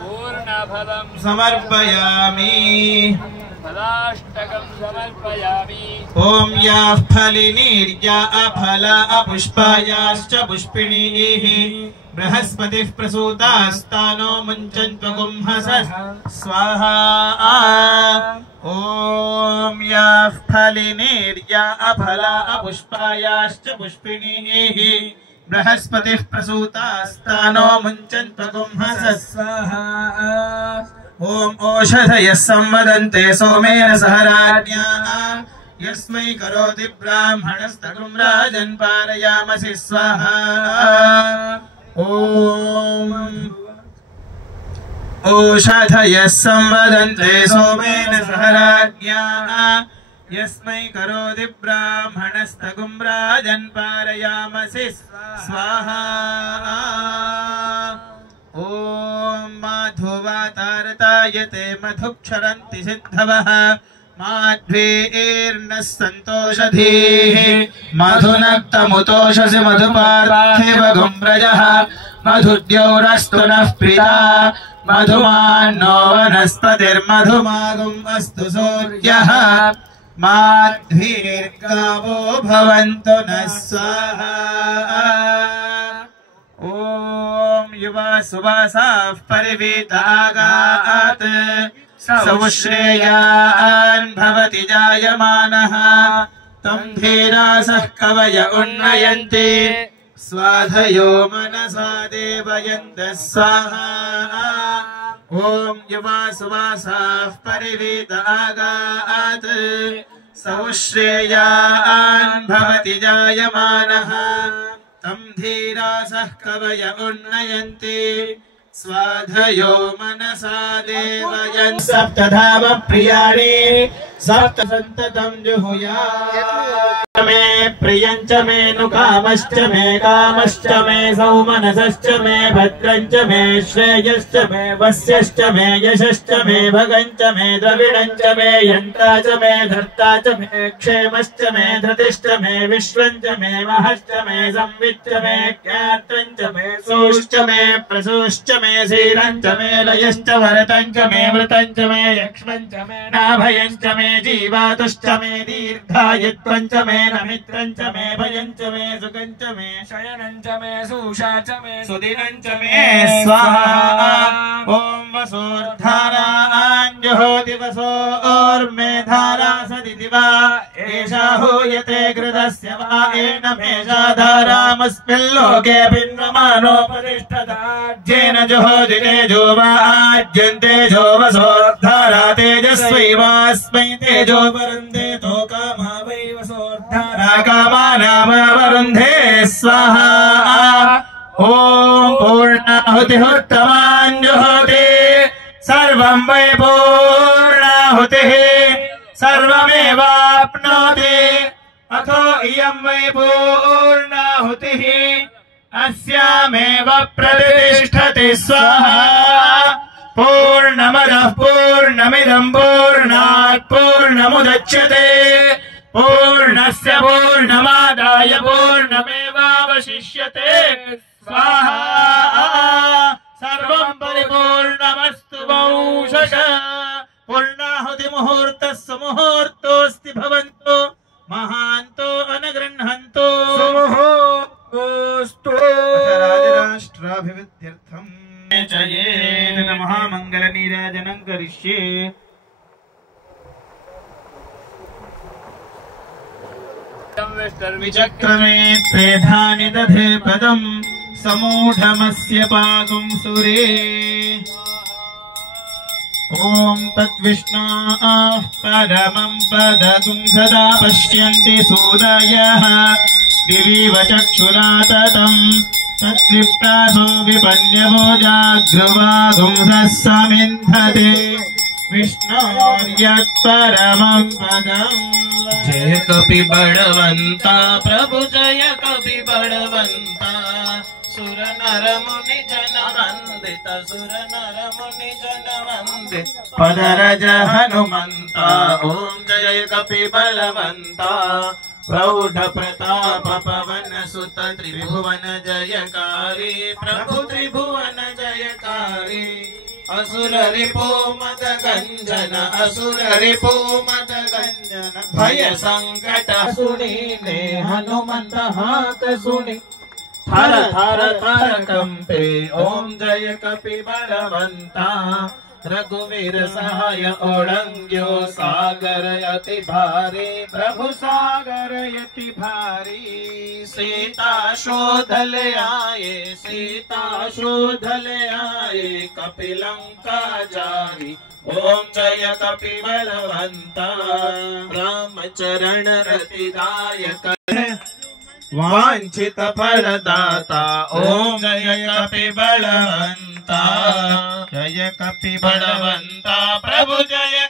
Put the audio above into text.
पूर्णफलं समर्पयामि फलाष्टकं समर्पयामि। ओम याः फलिनीर्या अफला अपुष्पायाश्च पुष्पिणीः बृहस्पतिः प्रसूतास्तानो मुञ्चन्त्वगुंहसः स्वाहा। ओम याः फलिनीर्या अफला अपुष्पायाश्च पुष्पिणीः बृहस्पतिः प्रसूतास्तानो मुञ्चन्त्वगुंहसः स्वाहा। ओम ओषधयः संवदन्ते सोमेन सह राज्ञा यस्मै करोति ब्राह्मणस्तगुं राजन् पारयामसि स्वाहा। ओम ओषधयः संवदन्ते सोमेन सह राज्ञा यस्मै करोति ब्राह्मणस्तगुं राजन् पारयामसि स्वाहा। ओम माधुवातारतायते मधुक्षरन्ति सिद्धवः माध्वीर्नः सन्तोषधीः मधुनक्तमुतोषसि मधुपार्थिव गुम्रजः मधुद्यौरस्तु नः प्रिया मधुमान्नो वनस्पतिर्मधुमागुम् अस्तु सूर्यः माध्वीर्गावो भवन्तु नः स्वाहा। ओम युवा सुवासाः परिवीतागात् सौश्रेयान् भवति जायमानः तं धीरासः कवय उन्नयन्ति स्वाधयो मनसा देवयन्तः स्वाहा। ओम युवा सुवासाः परिवीतागात् सौश्रेयान् भवति जायमानः तं धीरासः कवय उन्नयन्ति स्वाधयो मनसा देवयन् सप्तधाम प्रियाणि सप्त सन्ततं जुहुयात् मे प्रियञ्च मे नुकामश्च मे कामश्च मे सौमनसश्च मे भद्रञ्च मे श्रेयश्च मे वस्यश्च मे यशश्च मे भगञ्च मे द्रविणञ्च मे यन्ता च मे धर्ता च मे क्षेमश्च मे धृतिश्च मे विश्वञ्च मे महश्च मे संविच्च मे ज्ञात्रञ्च मे सूश्च मे प्रसूश्च मे धीरञ्च मे लयश्च भरतञ्च मे मृतञ्च मे यक्ष्मञ्च मे नाभयञ्च मे जीवातुश्च मे दीर्घायुत्वञ्च मे नमित्रञ्च मे भयञ्च मे सुखञ्च मे शयनञ्च मे सूषा च मे सुदिनञ्च मे स्वाहा। ओम वसोर्धाराञ्जुहोति वसोर्मेधारा सदिति वा एषा हूयते कृतस्य वा एन मेषा धारामस्मिल्लोके भिन्नमानोपतिष्ठताज्येन जुहोति तेजो वा आज्यन्ते जो वसोर्धारा तेजस्वैवास्मै तेजो वरुन्धे तो कामा वै वसोर्धारा कामानामवरुन्धे स्वाहा। ओम पूर्णाहुतिहुत्तमाञ्जुहोति सर्वं वै पूर्णाहुतिः सर्वमेवाप्नोति अथो इयं वै पूर्णाहुतिः अस्यामेव प्रतिष्ठति स्वाहा। पूर्णमदः पूर्णमिदं पूर्णात् पूर्णमुदच्यते पूर्णस्य पूर्णमादाय पूर्णमेवावशिष्यते स्वाहा। सर्वं परिपूर्णमस्तु वौषश पूर्णाहुति मुहूर्तः सुमुहूर्तोऽस्ति भवन्तु महान्तो अनुगृह्णन्तु सुमुहूर्तोऽस्तु। राजराष्ट्राभिवृद्ध्यर्थम् चयेन महामङ्गलनीराजनं करिष्ये। विचक्रमे त्रेधानि दधे पदं समूढमस्य पागुं सुरे। ओम तद्विष्णाः परमं पदगुं सदा पश्यन्ति सूरयः दिवीव चक्षुरा ततं तद्विप्रासो विपन्यवो जाग्रवागुंसः समिन्धते विष्णोर्यत्परमं पदम्। जय कपि बलवंता प्रभु जय कपि बलवंता सुर नर मुनि जन वंदित सुर नर मुनि जन वंदित पदरज हनुमंता। ओम जय कपि बलवंता प्रौढ़ प्रताप पवन सुत त्रिभुवन जयकारी प्रभु त्रिभुवन जय असुर रिपो मद गंजन असुर रिपो मद गंजन भय संकट सुनीने हनुमंत हाथ सुनी थर थर थर कंपे ओम जय कपि बलवंता रघुवीर सहाय ओढ़ंग्यो सागर यति भारी प्रभु सागर यति भारी सीता शोधल आए सीता शोधल आए कपि लंका जारी ओम जय कपि बलवंता राम चरण रति दायक वांछित फलदाता ओम जय कपि बलवंता जय कपि बलवंता प्रभु जय